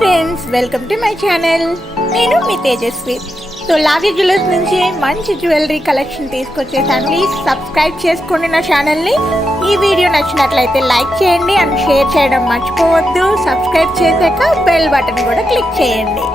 Friends, welcome to my channel. నేను మీ Tejaswi. So లావీ jewellers నుంచి మంచి జ్యువెలరీ కలెక్షన్ తీసుకొచ్చేసాను. ప్లీజ్ సబ్స్క్రైబ్ చేసుకోండి నా ఛానల్ని. ఈ వీడియో నచ్చినట్లయితే లైక్ చేయండి అండ్ షేర్ చేయడం మర్చిపోవద్దు. సబ్స్క్రైబ్ చేశాక బెల్ బటన్ కూడా క్లిక్ చేయండి.